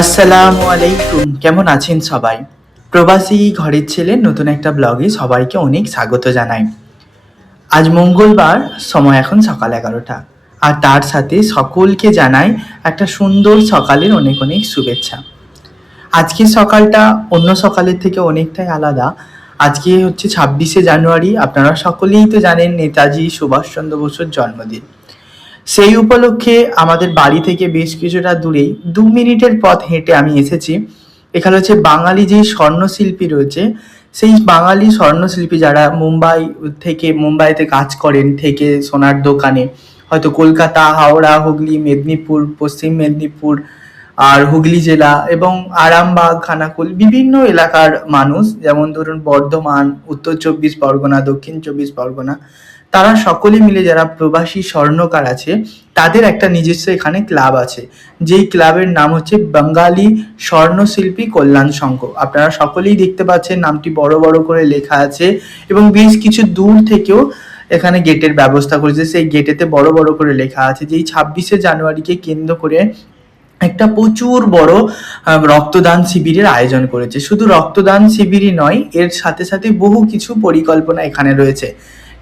আসসালামু আলাইকুম। কেমন আছেন সবাই? প্রবাসী ঘরের ছেলে নতুন একটা ব্লগে সবাইকে অনেক স্বাগত জানাই। আজ মঙ্গলবার, সময় এখন সকাল এগারোটা। আর তার সাথে সকলকে জানাই একটা সুন্দর সকালের অনেক অনেক শুভেচ্ছা। আজকের সকালটা অন্য সকালের থেকে অনেকটাই আলাদা। আজকে হচ্ছে ছাব্বিশে জানুয়ারি, আপনারা সকলেই তো জানেন নেতাজি সুভাষচন্দ্র বসুর জন্মদিন। সেই উপলক্ষে আমাদের বাড়ি থেকে বেশ কিছুটা দূরেই দু মিনিটের পথ হেঁটে আমি এসেছি। এখানে হচ্ছে বাঙালি যে স্বর্ণশিল্পী রয়েছে, সেই বাঙালি স্বর্ণশিল্পী যারা মুম্বাই থেকে, মুম্বাইতে কাজ করেন থেকে সোনার দোকানে, হয়তো কলকাতা, হাওড়া, হুগলি, মেদিনীপুর, পশ্চিম মেদিনীপুর আর হুগলি জেলা এবং আরামবাগ, খানাকুল বিভিন্ন এলাকার মানুষ, যেমন ধরুন বর্ধমান, উত্তর চব্বিশ পরগনা, দক্ষিণ চব্বিশ পরগনা, তারা সকলে মিলে যারা প্রবাসী স্বর্ণকার আছে, তাদের একটা নিজস্ব এখানে ক্লাব আছে। যেই ক্লাবের নাম হচ্ছে বাঙালি স্বর্ণশিল্পী কল্যাণ সংঘ। আপনারা সকলেই দেখতে পাচ্ছেন নামটি বড় বড় করে লেখা আছে এবং বেশ কিছু দূর থেকেও এখানে গেটের ব্যবস্থা করেছে। সেই গেটেতে বড় বড় করে লেখা আছে যে এই ছাব্বিশে জানুয়ারিকে কেন্দ্র করে একটা প্রচুর বড় রক্তদান শিবিরের আয়োজন করেছে। শুধু রক্তদান শিবিরই নয়, এর সাথে সাথে বহু কিছু পরিকল্পনা এখানে রয়েছে।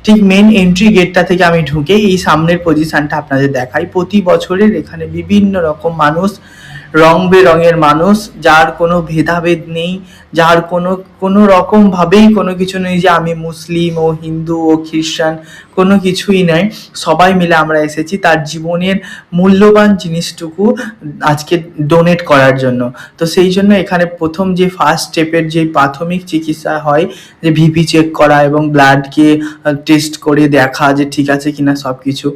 ঠিক মেন এন্ট্রি গেটটা থেকে আমি ঢুকে এই সামনের পজিশনটা আপনাদের দেখাই। প্রতি বছরের এখানে বিভিন্ন রকম মানুষ রং বেরঙের মানুষ, যার কোনো ভেদাভেদ নেই, যার কোনো কোনো রকম ভাবেই কোনো কিছু নেই যে আমি মুসলিম ও হিন্দু ও খ্রিস্টান, কোনো কিছুই নয় সবাই মিলে আমরা এসেছি তার জীবনের মূল্যবান জিনিসটুকু আজকে ডোনেট করার জন্য। তো সেই জন্য এখানে প্রথম যে ফার্স্ট স্টেপের যে প্রাথমিক চিকিৎসা হয়, যে ভিপি চেক করা এবং ব্লাডকে টেস্ট করে দেখা যে ঠিক আছে কিনা সব কিছু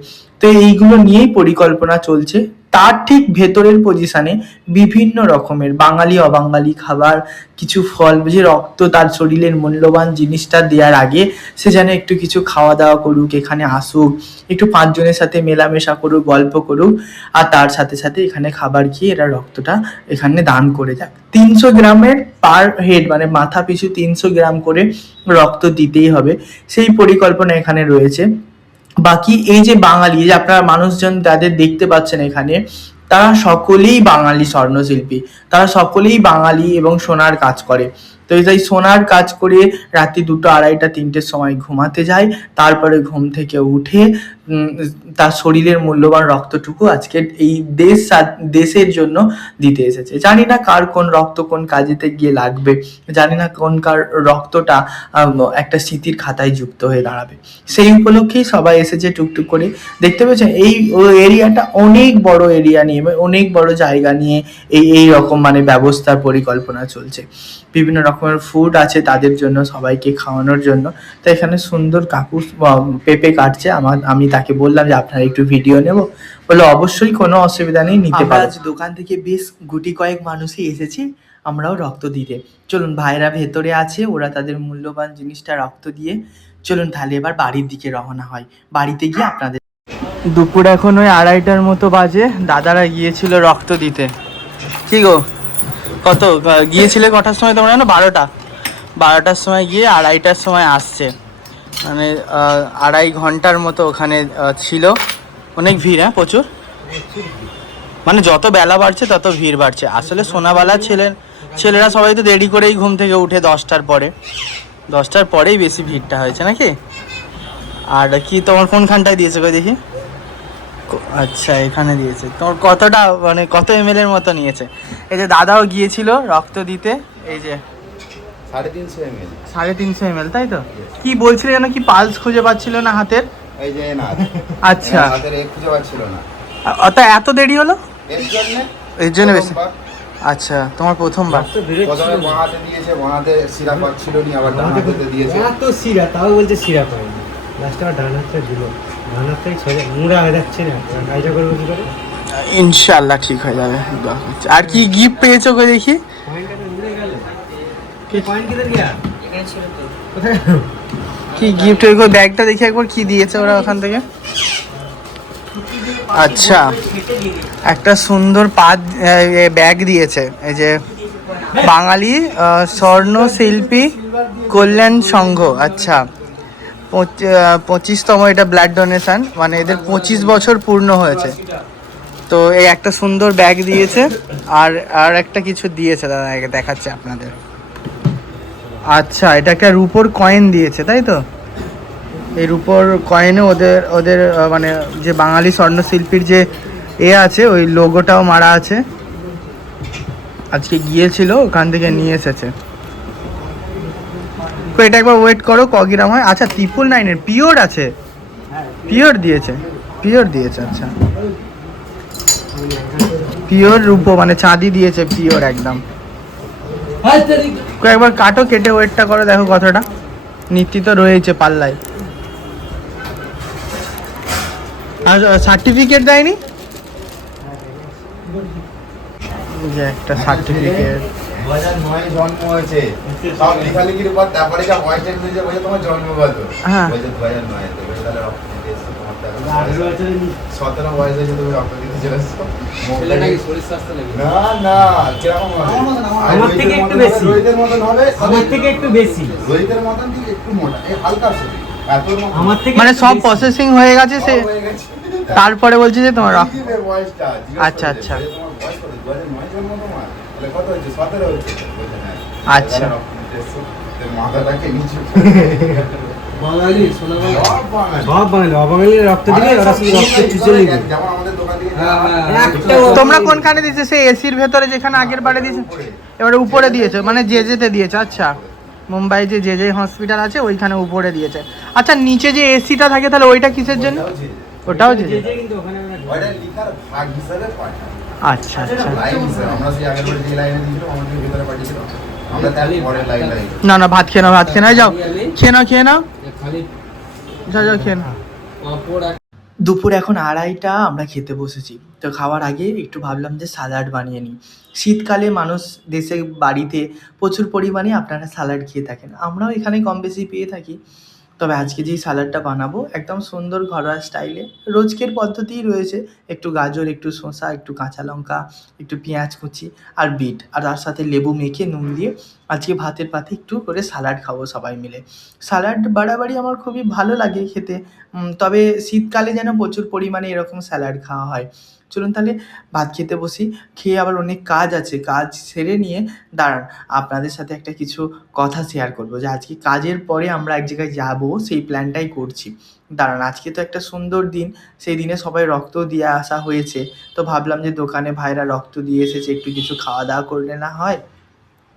তো এইগুলো নিয়েই পরিকল্পনা চলছে। তার ঠিক ভেতরের পজিশনে বিভিন্ন রকমের বাঙালি, অবাঙালি খাবার, কিছু ফল, যে রক্ত তার শরীরের মূল্যবান জিনিসটা দেওয়ার আগে সে যেন একটু কিছু খাওয়া দাওয়া করুক, এখানে আসুক, একটু পাঁচজনের সাথে মেলামেশা করুক, গল্প করুক, আর তার সাথে সাথে এখানে খাবার খেয়ে এরা রক্তটা এখানে দান করে যাক। তিনশো গ্রামের পার হেড মানে মাথা পিছু তিনশো গ্রাম করে রক্ত দিতেই হবে। সেই পরিকল্পনা এখানে রয়েছে। বাকি এই যে বাঙালি যে আপনারা মানুষজন তাদের দেখতে পাচ্ছেন এখানে, তারা সকলেই বাঙালি স্বর্ণশিল্পী। তারা সকলেই বাঙালি এবং সোনার কাজ করে। তো এই সোনার কাজ করে রাত্রি দুটো আড়াইটা, তিনটের সময় ঘুমাতে যায় তারপরে ঘুম থেকে উঠে তার শরীরের মূল্যবান রক্তটুকু আজকে এই দেশ দেশের জন্য দিতে এসেছে। জানি না কার কোন রক্ত কোন কাজেতে গিয়ে লাগবে। জানি না কোন কার রক্তটা একটা স্মৃতির খাতায় যুক্ত হয়ে দাঁড়াবে। সেই উপলক্ষেই সবাই এসেছে টুকটুক করে। দেখতে পেয়েছেন, এই এরিয়াটা অনেক বড় এরিয়া নিয়ে, অনেক বড় জায়গা নিয়ে এই এই রকম মানে ব্যবস্থার পরিকল্পনা চলছে। বিভিন্ন রকমের ফুড আছে তাদের জন্য সবাইকে খাওয়ানোর জন্য। তো এখানে সুন্দর কাকু পেঁপে কাটছে। আমার আমি তাকে বললাম যে আপনারা একটু ভিডিও নেব। বলল অবশ্যই কোনো অসুবিধা নেই নিতে পারো। আজ দোকান থেকে বেশ গুটি কয়েক মানুষই এসেছি আমরাও রক্ত দিতে। চলুন ভাইরা ভেতরে আছে ওরা তাদের মূল্যবান জিনিসটা রক্ত দিয়ে। চলুন তাহলে এবার বাড়ির দিকে রওনা হয়। বাড়িতে গিয়ে আপনাদের দুপুর এখন ওই আড়াইটার মতো বাজে। দাদারা গিয়েছিল রক্ত দিতে। কি গো? কত গিয়েছিলে কটার সময় তোমরা জানো? বারোটা। বারোটার সময় গিয়ে আড়াইটার সময় আসছে। মানে আড়াই ঘণ্টার মতো ওখানে ছিল। অনেক ভিড় হ্যাঁ প্রচুর? মানে যত বেলা বাড়ছে, তত ভিড় বাড়ছে। আসলে সোনাবালা ছেলে ছেলেরা সবাই তো দেরি করেই ঘুম থেকে উঠে দশটার পরে। দশটার পরেই বেশি ভিড়টা হয়েছে নাকি? আর কি তোমার কোনখানটায় দিয়েছে কই দেখি? আচ্ছা এখানে দিয়েছে। তোমার কতটা মানে কত এম এর মতো নিয়েছে? এই যে দাদাও গিয়েছিল রক্ত দিতে এই যে। সাড়ে তিনশো এমএল সাড়ে তিনশো এম এল তাই তো? কি বলছিলে যেন কি পালস খুঁজে পাচ্ছিল না হাতের? এই যে না আচ্ছা। হাতের এক খুঁজে পাচ্ছিল না। অত এত দেরি হলো? এর জন্য? এর জন্য বেশি? আচ্ছা তোমার প্রথমবার। প্রথমে বাঁ হাতে দিয়েছে বাঁ হাতে সিরা পাচ্ছিল নি আবার ডান হাতে দিয়েছে। এত শিরা তাও বলছে শিরা পাইনি লাস্টে আবার ডান হাতটা দিল ডান হাতটাই সোজা মুড়া হয়ে যাচ্ছে না? কাজটা করব কি করে? ইনশাল্লাহ ঠিক হয়ে যাবে। আর কি গিফট পেয়েছ গো দেখি? কি পয়েন্ট কিধর গিয়া? কোথায়? কি গিফট ওই ব্যাগটা দেখি একবার কি দিয়েছে ওরা ওখান থেকে? আচ্ছা। একটা সুন্দর পাত ব্যাগ দিয়েছে। এই যে বাঙালি স্বর্ণ শিল্পী কল্যাণ সংঘ। আচ্ছা। পঁচিশতম এটা ব্লাড ডোনেশন মানে এদের পঁচিশ বছর পূর্ণ হয়েছে। তো এই একটা সুন্দর ব্যাগ দিয়েছে, আর আর একটা কিছু দিয়েছে দাদা দেখাচ্ছে আপনাদের। আচ্ছা এটা একটা রুপোর কয়েন দিয়েছে, তাই তো? এই রুপোর কয়েনে ওদের ওদের মানে যে বাঙালি স্বর্ণশিল্পীর যে এ আছে, ওই লোগোটাও মারা আছে। আজকে গিয়েছিল, ওখান থেকে নিয়ে এসেছে। তো এটা একবার ওয়েট করো ক গ্রাম হয়। আচ্ছা ত্রিপুল নাইনের পিওর আছে। পিওর দিয়েছে। পিওর দিয়েছে আচ্ছা। পিওর রূপো মানে চাঁদি দিয়েছে পিওর একদম। একবার কাটো কেটে ওয়েটটা করো দেখো কতটা নীতি তো রয়েছে পাল্লায়। আর সার্টিফিকেট দেয়নি? এই যে একটা সার্টিফিকেট দু হাজার নয় জন্ম হয়েছে। সব লেখালেখির তারপরে যা হয়েছে তোমার জন্ম কত হ্যাঁ। বলছে দু হাজার নয় তাহলে রক্ত দিতে এসছো, তোমার তো এখন সতেরো বয়স হয়েছে তুমি রক্ত দিতে চলে এসছো না না কীরকম আমার থেকে একটু বেশি। রোহিতের মতন হবে। আমার থেকে একটু বেশি। রোহিতের মতন থেকে একটু মোটা। এই হালকা শরীর এত মোটা আমার থেকে মানে সব প্রসেসিং হয়ে গেছে সে? তারপরে বলছে যে তোমার আচ্ছা, আচ্ছা। যে তোমার বয়স কত? 2009 জন্ম তোমার? তাহলে কত হয়েছে? 17 হয়েছে। হ্যাঁ। আচ্ছা। তাহলে রক্ত দিতে এসছো? তো মাথাটাকে নিচু বাঙালি সোনা বাঙালি। অবাঙালি রক্ত দিলে ওরা শুধু রক্ত চুচে নিবে যেমন আমাদের দোকান থেকে হ্যাঁ, হ্যাঁ, একটা তোমরা কোনখানে দিয়েছে সেই এসির ভেতরে যেখানে আগের বারে দিয়েছে এবারে উপরে দিয়েছে মানে যে যেতে দিয়েছে আচ্ছা মুম্বাই যে যে যে হসপিটাল আছে ওইখানে উপরে দিয়েছে আচ্ছা নিচে যে এসিটা থাকে তাহলে ওইটা কিসের জন্য ওটাও। যে ওইটা লিখার ভাগ হিসাবে পাঠায়। আচ্ছা আচ্ছা। লাইন না না ভাত খেয়ে নাও ভাত খেয়ে নাও। যাও। খেয়ে নাও খেয়ে নাও। যাও যাও খেয়ে নাও। দুপুর এখন আড়াইটা আমরা খেতে বসেছি। তো খাওয়ার আগে একটু ভাবলাম যে সালাড বানিয়ে নিই। শীতকালে মানুষ দেশে বাড়িতে প্রচুর পরিমাণে আপনারা সালাড খেয়ে থাকেন। আমরাও এখানে কম বেশি পেয়ে থাকি। তবে আজকে যেই সালাডটা বানাবো, একদম সুন্দর ঘরোয়া স্টাইলে। রোজকের পদ্ধতিই রয়েছে একটু গাজর, একটু শসা, একটু কাঁচা লঙ্কা, একটু পেঁয়াজ কুচি আর বিট। আর তার সাথে লেবু মেখে নুন দিয়ে আজকে ভাতের পাতে একটু করে সালাড খাব সবাই মিলে। সালাড বাড়াবাড়ি আমার খুবই ভালো লাগে খেতে। তবে শীতকালে যেন প্রচুর পরিমাণে এরকম স্যালাড খাওয়া হয়। চলুন তাহলে ভাত খেতে বসি। খেয়ে আবার অনেক কাজ আছে, কাজ সেরে নিয়ে দাঁড়ান। আপনাদের সাথে একটা কিছু কথা শেয়ার করব যে আজকে কাজের পরে আমরা এক জায়গায় যাব, সেই প্ল্যানটাই করছি। দাঁড়ান, আজকে তো একটা সুন্দর দিন। সেই দিনে সবাই রক্ত দিয়ে আসা হয়েছে। তো ভাবলাম যে দোকানে ভাইরা রক্ত দিয়ে এসেছে, একটু কিছু খাওয়া দাওয়া করলে না হয়?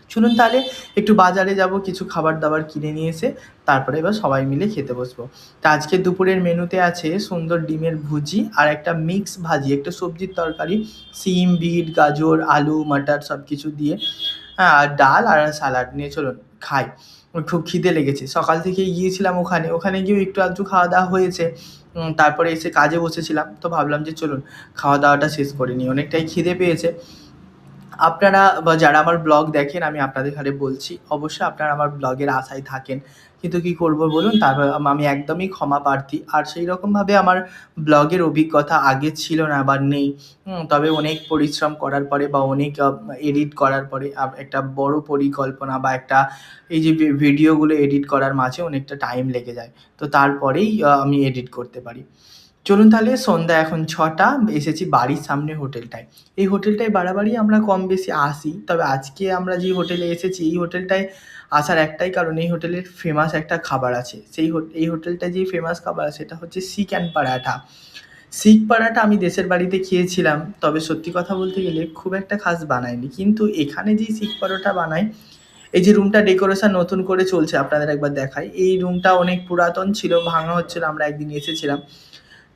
চলুন তাহলে একটু বাজারে যাব, কিছু খাবার দাবার কিনে নিয়ে এসে তারপরে এবার সবাই মিলে খেতে বসবো। তা আজকে দুপুরের মেনুতে আছে সুন্দর ডিমের ভুজি আর একটা মিক্স ভাজি, একটা সবজির তরকারি, সিম, বিট, গাজর, আলু, মাটার সব কিছু দিয়ে। হ্যাঁ আর ডাল আর স্যালাড নিয়ে চলুন, খাই। খুব খিদে লেগেছে। সকাল থেকে গিয়েছিলাম ওখানে। ওখানে গিয়েও একটু আধটু খাওয়া দাওয়া হয়েছে তারপরে এসে কাজে বসেছিলাম। তো ভাবলাম যে চলুন খাওয়া দাওয়াটা শেষ করে নিই। অনেকটাই খিদে পেয়েছে। আপনারা বা যারা আমার ব্লগ দেখেন, আমি আপনাদের ঘরে বলছি, অবশ্যই আপনারা আমার ব্লগের আশায় থাকেন। কিন্তু কি করব বলুন? তারপর আমি একদমই ক্ষমা প্রার্থী। আর সেই রকমভাবে আমার ব্লগের অভিজ্ঞতা আগে ছিল না বা নেই। তবে অনেক পরিশ্রম করার পরে বা অনেক এডিট করার পরে একটা বড় পরিকল্পনা বা একটা, এই যে ভিডিওগুলো এডিট করার মাঝে অনেকটা টাইম লেগে যায়। তো তারপরেই আমি এডিট করতে পারি। চলুন তাহলে সন্ধ্যা এখন ছটা, এসেছি বাড়ির সামনে হোটেলটায়। এই হোটেলটায় বাড়াবাড়ি আমরা কম বেশি আসি, তবে আজকে আমরা যে হোটেলে এসেছি, এই হোটেলটায় আসার একটাই কারণ, এই হোটেলের ফেমাস একটা খাবার আছে। সেই এই হোটেলটায় যে ফেমাস খাবার আছে, সেটা হচ্ছে সিক অ্যান্ড পারাঠা। সিক পারাঠা আমি দেশের বাড়িতে খেয়েছিলাম, তবে সত্যি কথা বলতে গেলে খুব একটা খাস বানায়নি কিন্তু এখানে যেই সিক পরোটা বানায় এই যে রুমটা ডেকোরেশন নতুন করে চলছে, আপনাদের একবার দেখাই। এই রুমটা অনেক পুরাতন ছিল, ভাঙা হচ্ছিল, আমরা একদিন এসেছিলাম।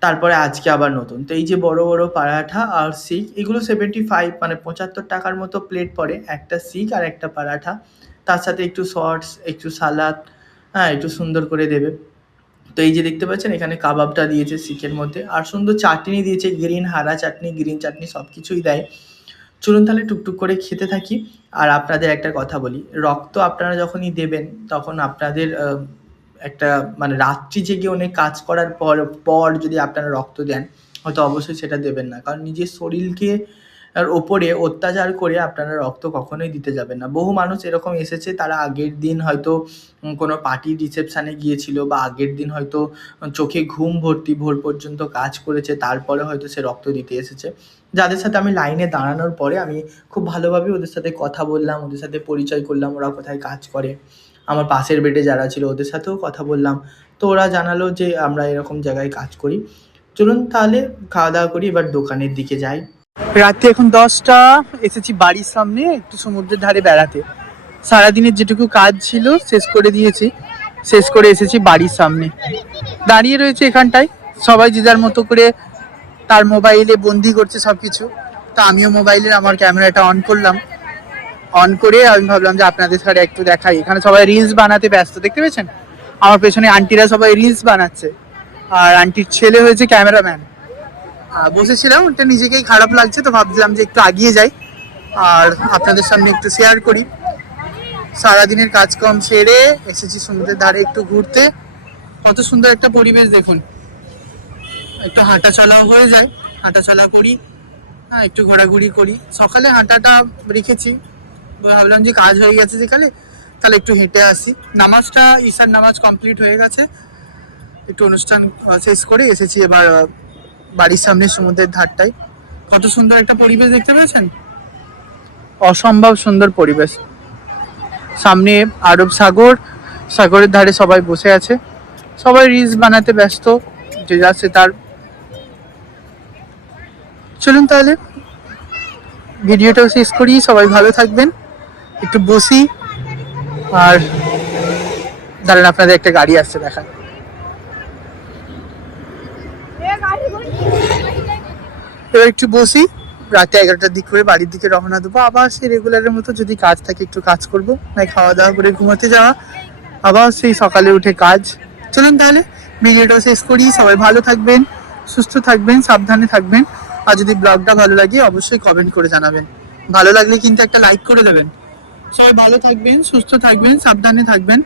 তারপরে আজকে আবার নতুন। তো এই যে বড় বড় পারাঠা আর শিক এগুলো সেভেন্টি ফাইভ মানে পঁচাত্তর টাকার মতো প্লেট পড়ে। একটা শিক আর একটা পারাঠা। তার সাথে একটু সস একটু সালাদ হ্যাঁ একটু সুন্দর করে দেবে। তো এই যে দেখতে পাচ্ছেন, এখানে কাবাবটা দিয়েছে শিকের মধ্যে। আর সুন্দর চাটনি দিয়েছে গ্রিন হারা চাটনি গ্রিন চাটনি সব কিছুই দেয়। চলুন তাহলে টুকটুক করে খেতে থাকি। আর আপনাদের একটা কথা বলি, রক্ত আপনারা যখনই দেবেন, তখন আপনাদের একটা মানে রাত্রি জেগে অনেক কাজ করার পর পর যদি আপনারা রক্ত দেন, হয়তো অবশ্যই সেটা দেবেন না। কারণ নিজের শরীরকে ওপরে অত্যাচার করে আপনারা রক্ত কখনোই দিতে যাবেন না। বহু মানুষ এরকম এসেছে, তারা আগের দিন হয়তো কোনো পার্টি রিসেপশানে গিয়েছিল বা আগের দিন হয়তো চোখে ঘুম ভর্তি ভোর পর্যন্ত কাজ করেছে, তারপরে হয়তো সে রক্ত দিতে এসেছে। যাদের সাথে আমি লাইনে দাঁড়ানোর পরে আমি খুব ভালোভাবে ওদের সাথে কথা বললাম, ওদের সাথে পরিচয় করলাম, ওরা কোথায় কাজ করে। আমার পাশের বেডে যারা ছিল ওদের সাথেও কথা বললাম। তো ওরা জানালো যে আমরা এরকম জায়গায় কাজ করি। চলুন তাহলে খাওয়া দাওয়া করি, এবার দোকানের দিকে যাই। রাত্রি এখন দশটা, এসেছি বাড়ির সামনে, একটু সমুদ্রের ধারে বেড়াতে। সারাদিনের যেটুকু কাজ ছিল শেষ করে দিয়েছি। শেষ করে এসেছি বাড়ির সামনে। দাঁড়িয়ে রয়েছে এখানটায়। সবাই যে যার মতো করে তার মোবাইলে বন্দি করছে সব কিছু তা আমিও মোবাইলের আমার ক্যামেরাটা অন করলাম। অন করে আমি ভাবলাম যে আপনাদের সাথে একটু দেখাই। এখানে সবাই রিলস বানাতে ব্যস্ত, দেখতে পেয়েছেন? আমার পেছনে আন্টিরা সবাই রিলস বানাচ্ছে। আর আন্টির ছেলে হয়েছে ক্যামেরাম্যান বসেছিলাম, ওটা নিজেকেই খারাপ লাগছে, তো ভাবছিলাম যে একটু আগিয়ে যাই। আর আপনাদের সামনে একটু শেয়ার করি। সারাদিনের কাজকর্ম সেরে এসেছি সমুদ্রের ধারে একটু ঘুরতে। কত সুন্দর একটা পরিবেশ, দেখুন। একটু হাঁটা চলাও হয়ে যায়। হাঁটা চলা করি হ্যাঁ একটু ঘোরাঘুরি করি। সকালে হাঁটাটা রেখেছি। ভাবলাম যে কাজ হয়ে গেছে যেখানে তাহলে একটু হেঁটে আসি। নামাজটা, ঈশার নামাজ কমপ্লিট হয়ে গেছে। একটু অনুষ্ঠান শেষ করে এসেছি এবার বাড়ির সামনে সমুদ্রের ধারটায়। কত সুন্দর একটা পরিবেশ দেখতে পেয়েছেন? অসম্ভব সুন্দর পরিবেশ। সামনে আরব সাগর, সাগরের ধারে সবাই বসে আছে। সবাই রিলস বানাতে ব্যস্ত, যে যাচ্ছে তার। চলুন তাহলে, ভিডিওটাও শেষ করি, সবাই ভালো থাকবেন। একটু বসি আর দাঁড়ান, আপনাদের একটা গাড়ি আসছে দেখা এবার একটু বসি, রাতে এগারোটার দিক করে বাড়ির দিকে রওনা দেবো। আবার সেই রেগুলারের মতো যদি কাজ থাকে একটু কাজ করব না খাওয়া দাওয়া করে ঘুমাতে যাওয়া। আবার সেই সকালে উঠে কাজ। চলুন তাহলে, ভিডিওটা শেষ করি। সবাই ভালো থাকবেন, সুস্থ থাকবেন, সাবধানে থাকবেন। আর যদি ব্লগটা ভালো লাগে, অবশ্যই কমেন্ট করে জানাবেন। ভালো লাগলে কিন্তু একটা লাইক করে দেবেন। সবাই ভালো থাকবেন, সুস্থ থাকবেন, সাবধানে থাকবেন।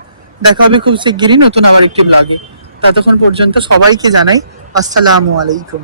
দেখা হবে খুব শিগগিরই নতুন আমার একটি ব্লগে ততক্ষণ পর্যন্ত সবাইকে জানাই, আসসালামু আলাইকুম।